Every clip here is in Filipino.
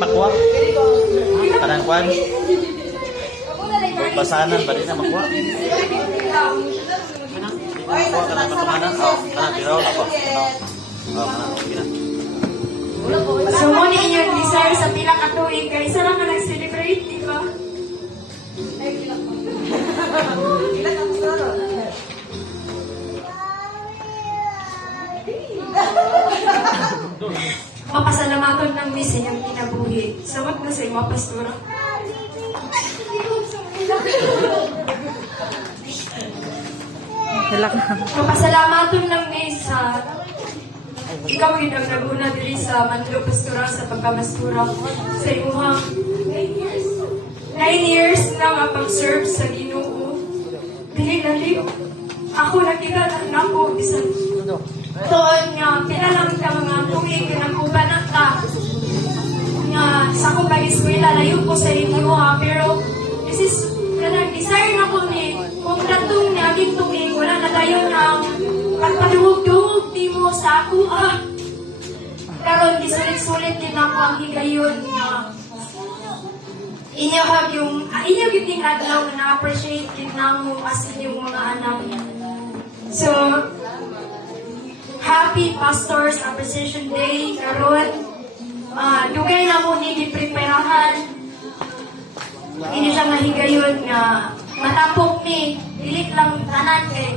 Makuha. Kanang kwan. Pasanan ba rin na makuha? Makuha ka na matumanan. Kanang tiraw na po. So, muna inyong desire sa pila ka tuig kay isa lang na nag-celebrate, di ba? Mapasalamaton ng misa niyang kinabuhi. Sawat na sa iyo, pastora. Mapasalamaton ng misa. Ikaw yun ang naguna diri sa Manlo Pastoral sa pagkamastura sa imuhang 9 years na mapag-serve sa Ginoo. Dili ako nakita na ako bisan doon nga pinalang ka mga tuig na kubanan ka nga sa akong pag-eskwela layo ko sa inyo ha, pero this is kanang desire na ko ni kung katong naging tuig wala na tayo ang pagpaduhog-duhog di mo sa ako karon gisulit-sulit din ako ang higayon nga inyo yung adlaw na na-appreciate din na mo as inyong mga anak. So, Happy Pastors Appreciation Day karon. Dugay na mo ni gipreparahan. Ini siya mahigayon nga matapok ni dilit lang tanan kay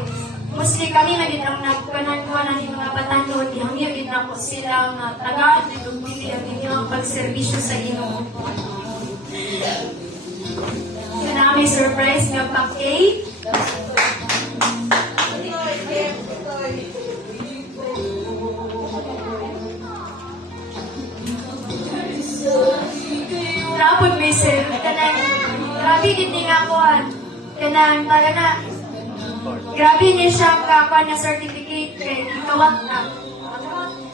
mostly kami na gid ang nagpananwa ng mga batanon hangyo gid na ko sila nga tagaan dito pili ang inyong pagserbisyo sa Ginoo. Kaya may surprise nga pa-cake. Napod may sir, kanang grabe din nga kuhan. Kanang taga na, grabe niya siya kakuhan na certificate kay ikawat na.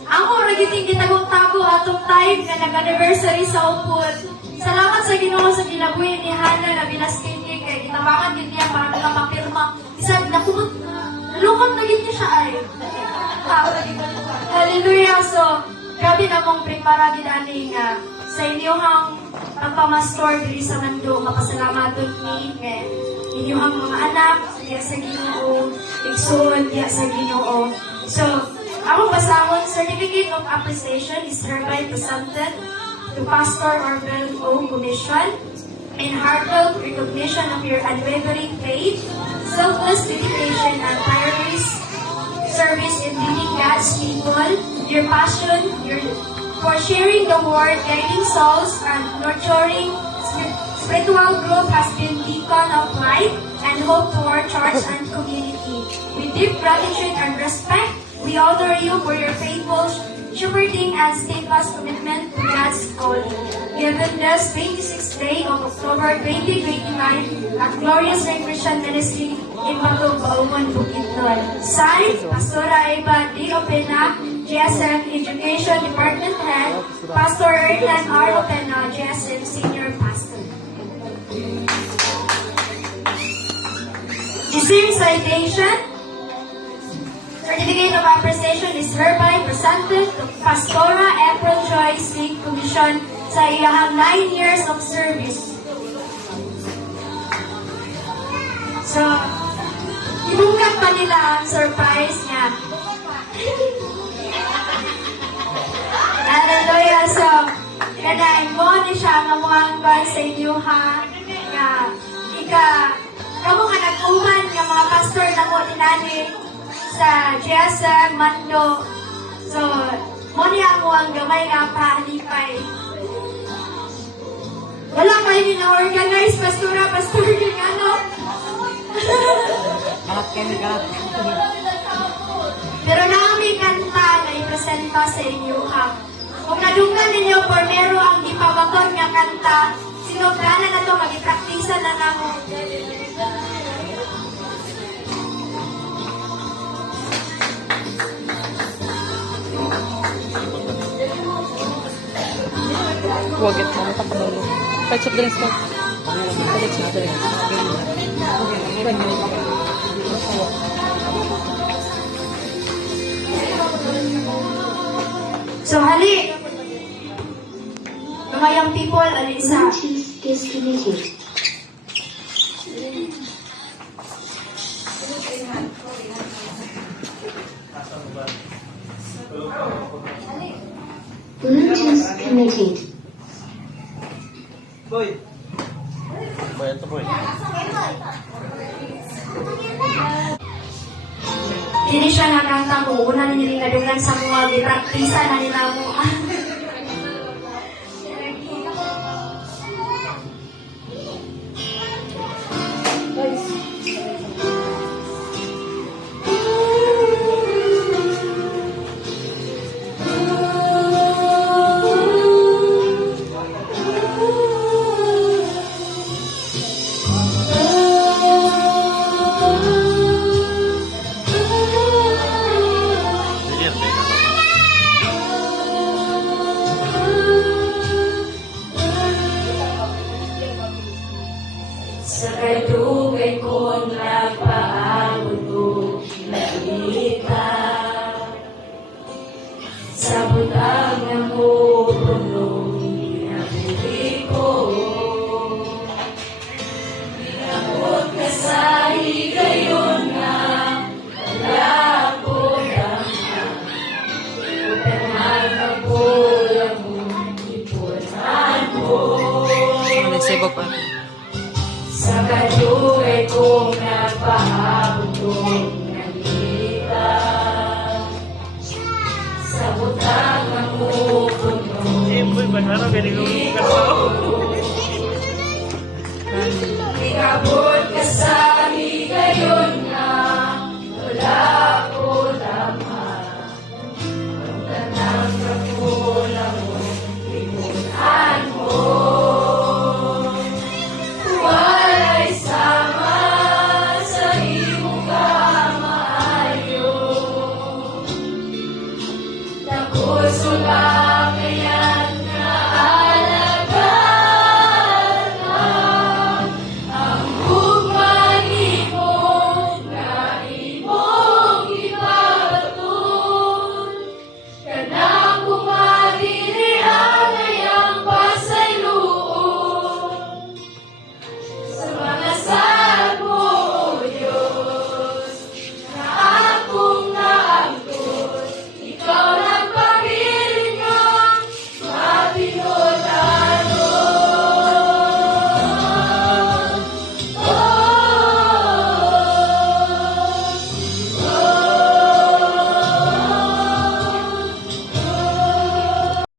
Ako, nagiting kitagong-tago atong time na nag-anniversary sa upod. Salamat sa Ginoo sa ginabuhi ni Hana na binaskin niya kay gitabangan din niya para nakapapirma. Isa, nakumot, nalungkot na niya siya ay. Hallelujah! So, grabe na mong prepara ginani nga sa inyong ang pamastor diri sa Mando, mapasalamaton ni inyong mga anak, diya sa Ginoo, igsoon diya sa Ginoo. So, akong basahon, Certificate of Appreciation is hereby presented to Pastor Orville O. Commission in heartfelt recognition of your unwavering faith, selfless dedication, and tireless service in leading God's people, your passion, for sharing the word, guiding souls, and nurturing spiritual growth has been beacon of light and hope to our church and community. With deep gratitude and respect, we honor you for your faithful shepherding and steadfast commitment to God's calling. Given this 26th day of October 2029 at Glorious Rain Christian Ministry in Batog, Bauman, Bukidnon. Signed, Pastora Eva D. Opena, GSM Education Department Head, Pastor Erlan R. Opena, GSM Senior Pastor. Receiving citation, Certificate of Appreciation is hereby presented to Pastora April Joy Singh Commission sa iyahang 9 years of service. So, ibungkat pa nila ang surprise niya. Hallelujah! So, kanain mo ni siya nga muhanggan sa inyo ha, nga kamo nga nag-uman nga mga pastor na mo dinani sa GSM Mando. So, mo niya mo ang gamay nga pahalipay. Wala kayo na-organize, pastor din ano. Pero namin kanta na ipresenta sa inyo ha. Kung nadunggan ninyo pormero ang ipabaton nga kanta, sinugdana na ito, mag-ipraktisa na namo. Huwag ito, makapagalo. Kahit sa dress ko. Kahit sa dress. So, hali. Mga young people, alisa. Bluetooth disconnected. Bluetooth connected. Boy, ito boy. Hindi siya nakanta ko. Una ninyo nadungan sa mga gipraktisa na nila mo. Sige, okay. Sa kadugay ko nagpaabot ko nakita sa butang ng pupunong pinabili ko. Pinabot ka sa higayon na wala ko damang. Utangan ka po lang mo, ipunan mo. Nag-save up ako. Sa kadugay kong nagpahabot kong nakita sa butang ng pupuno. Boy, magkano galing ko. Ikaw